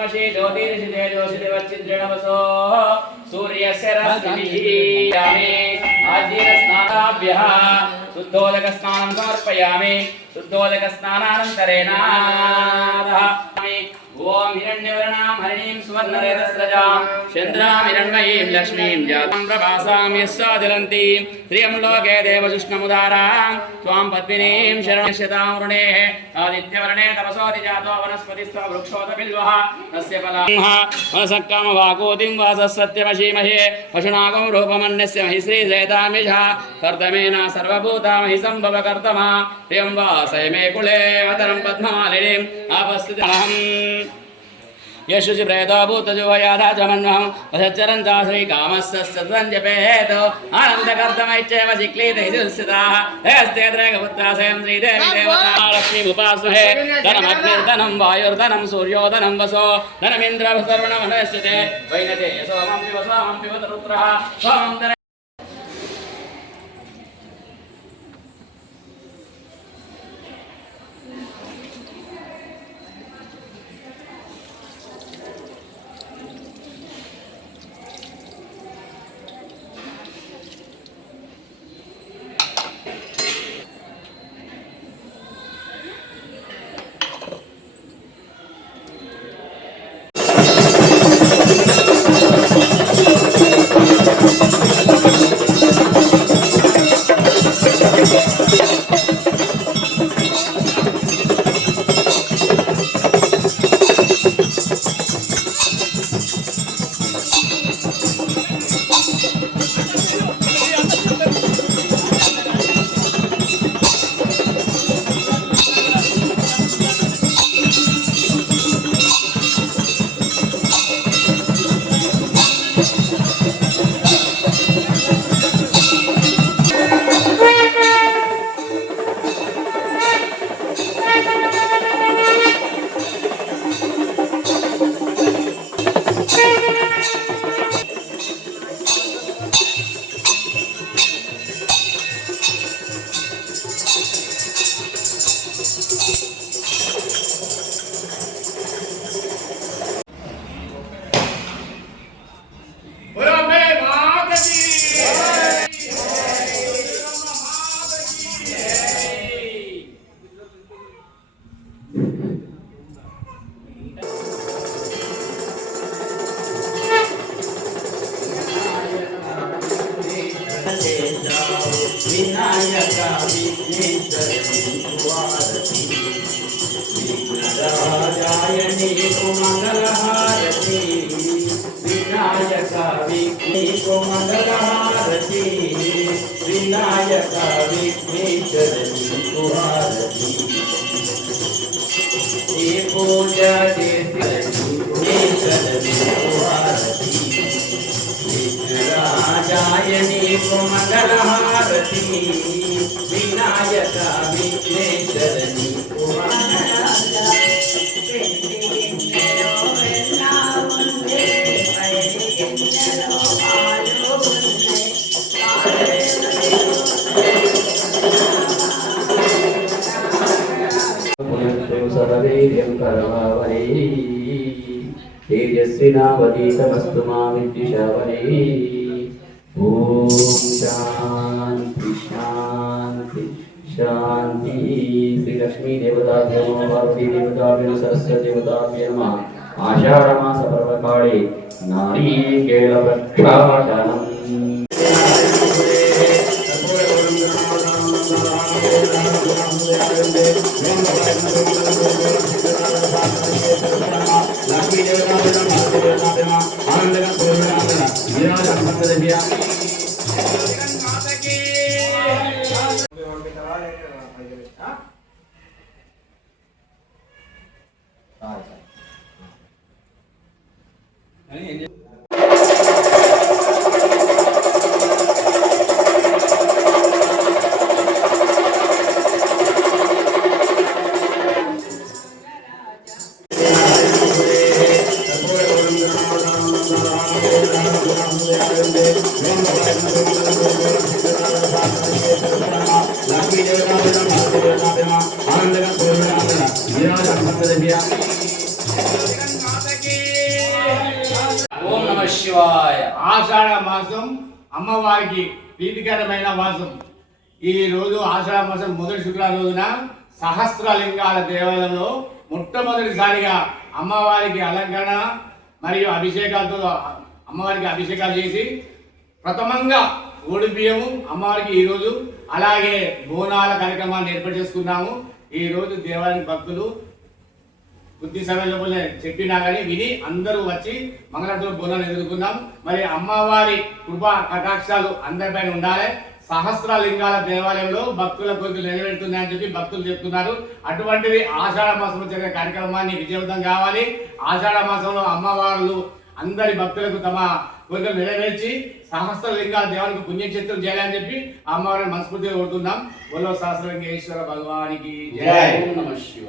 तमसि ज्योतिर्षि तेजोषि देवचिद्रणवसो सूर्यस्य रश्मिभिः आद्यस्नानाभ्यः शुद्धोदकस्नानं समर्पयामि। शुद्धोदकस्नानानन्तरेण ओम हिरण्यवर्णां हरिणीं सुवर्णरेतस्रजां चन्द्रां हिरण्मयीं लक्ष्मीं जातं प्रभासां यस्या ज्वलन्तीं श्रियं लोके देवजुष्णमुदारां त्वां पद्मिनीं शरणश्यतां वृणेः आदित्यवर्णे तपसोऽधिजातो वनस्पतिस्त्व वृक्षोऽतबिल्वः तस्य फलाः वनसक्कामवाकोतिं वासस्सत्यमशीमहे पशुनागं रूपमन्यस्य महिश्री जयतामिषः कर्दमेन सर्वभूतामहि सम्भव कर्तमा प्रियं वासय मे कुले वदनं पद्ममालिनीम् आपस्थितमहम् यशुचि प्रेतो भूतजुवयाधा च मन्वहं वसच्चरन्ता श्रीकामस्य सद्वञ्जपेतो आनन्दकर्तमैच्छेव चिक्लीतैजुस्सिताः हस्ते त्रैकपुत्रा स्वयं श्रीदेवी देवता लक्ष्मीमुपास्महे धनमग्निर्धनं वायुर्धनं सूर्योधनं वसो धनमिन्द्रसर्वणमनश्यते वैनते सोमं पिबत रुद्रः सोमं विनायका विघ्नेश्वरी मंगलहारती विनायका मंगलहारती विनायका विघ्नेश्वरी कुहारती पूजा विघ्नेश्वरी कुहारती राजायनी को मंगलहारती विनायका विघ्नेश्वरी सर्वैर्यं कर्मावरे तेजस्विनावतीतमस्तु मा विद्विषावरे। ओम शांति शांति शांति। श्री लक्ष्मी देवताभ्यो नमः, पार्वती देवताभ्यो सरस्वती देवताभ्यो नमः। आषाढ़ मास पर्वकाले नारिकेलप्रक्षालनम् लक्ष्मी देवता आनंद ఓం నమః శివాయ. ఆషాఢ మాసం అమ్మవారికి ప్రీతికరమైన మాసం. ఈ రోజు ఆషాఢ మాసం మొదటి శుక్రవారం రోజున సహస్రలింగాల దేవాలయంలో మొట్టమొదటిసారిగా అమ్మవారికి అలంకరణ మరియు అభిషేకాలతో అమ్మవారికి అభిషేకాలు చేసి ప్రథమంగా ఓడి బియ్యము అమ్మవారికి ఈరోజు అలాగే బోనాల కార్యక్రమాన్ని ఏర్పాటు చేసుకున్నాము. ఈ రోజు దేవాలయానికి భక్తులు కొద్ది సమయం లోపల చెప్పినా కానీ విని అందరూ వచ్చి మంగళారతులు బోనాలు ఎదుర్కొన్నాం. మరి అమ్మవారి కృపా కటాక్షాలు అందరిపైన ఉండాలి. సహస్రలింగాల దేవాలయంలో భక్తుల కోరికలు నెరవేరుతున్నాయని చెప్పి భక్తులు చెప్తున్నారు. అటువంటిది ఆషాఢ మాసంలో జరిగే కార్యక్రమాన్ని విజయవంతం కావాలి. ఆషాఢ మాసంలో అమ్మవార్లు అందరి భక్తులకు తమ కోరికలు నెరవేర్చి సహస్రలింగాల దేవానికి పుణ్యక్షేత్రం చేయాలని చెప్పి అమ్మవారిని మనస్ఫూర్తిగా కోరుతున్నాం. బోలో సహస్రలింగేశ్వర భగవానికి జై. ఓం నమః శివాయ.